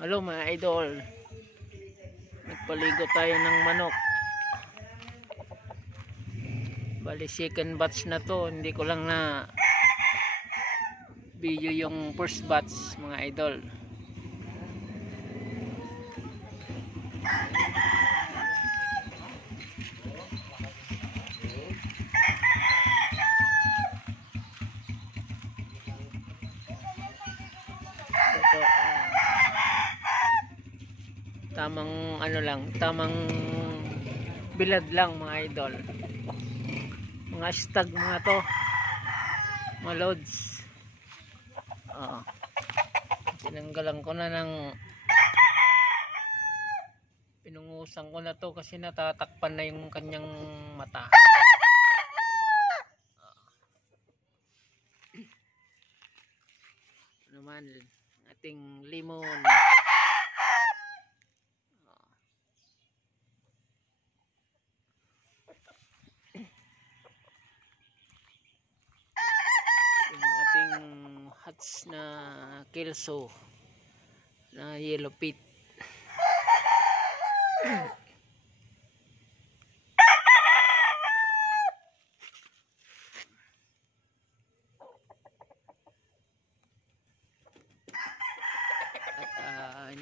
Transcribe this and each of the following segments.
Hello mga idol, nagpaligo tayo ng manok. Bali second batch na to, hindi ko lang na video yung first batch mga idol. Ito, tamang ano lang, tamang bilad lang mga idol. Mga stag mga to, mga loads. Tinanggalan ko na ng pinungusan ko na to kasi natatakpan na yung kanyang mata. Naman ating limon. Yung ating hats na kelso na yellow pit. At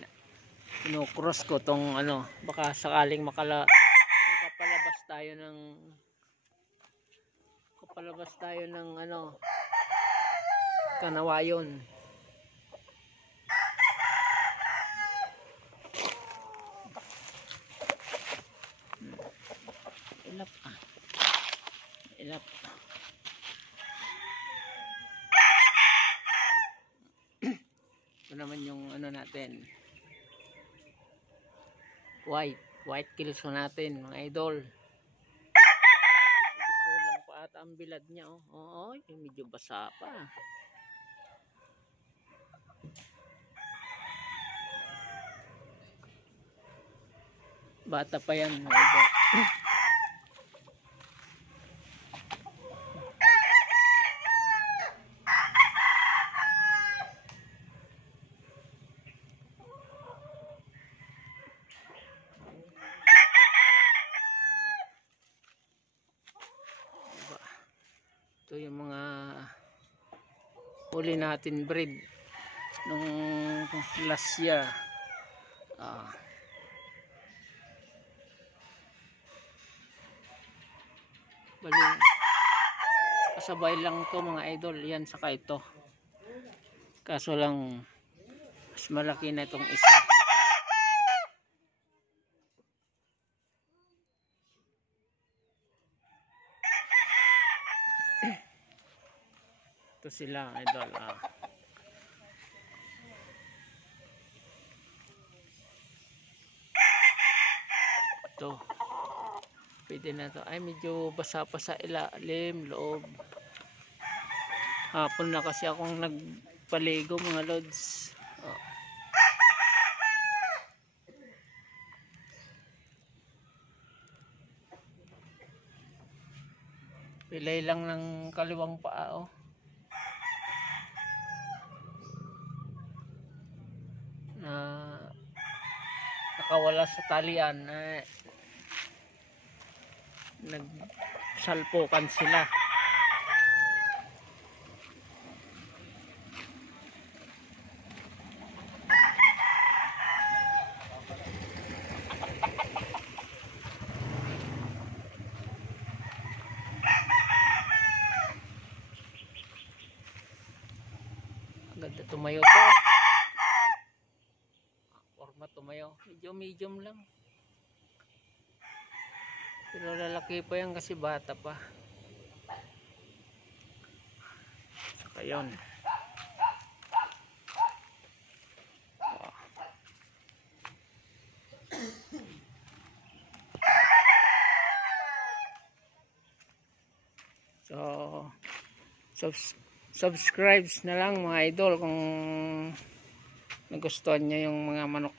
ino-cross ko tong ano, baka sakaling makapalabas tayo ng ano, kanawayon. Ilap ito naman yung ano natin, white kelso natin mga idol. Medyo kulang pa ata ang bilad niya, oh. Medyo basa pa. Bata pa yan mga idol. Ito yung mga huli natin breed nung last year. Bali kasabay lang to mga idol, yan saka ito, kaso lang mas malaki na itong isa. Ito sila idol. Ito pwede na to. Ay medyo basa pa sa ilalim, loob. Hapon na kasi akong nagpaligo mga lods. Pilay lang ng kaliwang paa, na nakawala sa talian. Nagsalpukan sila. Ganda tumayo to. Forma tumayo. Medyo medium lang. Pero lalaki pa yan kasi bata pa. Saka yun. So subscribe na lang mga idol kung nagustuhan nyo yung mga manok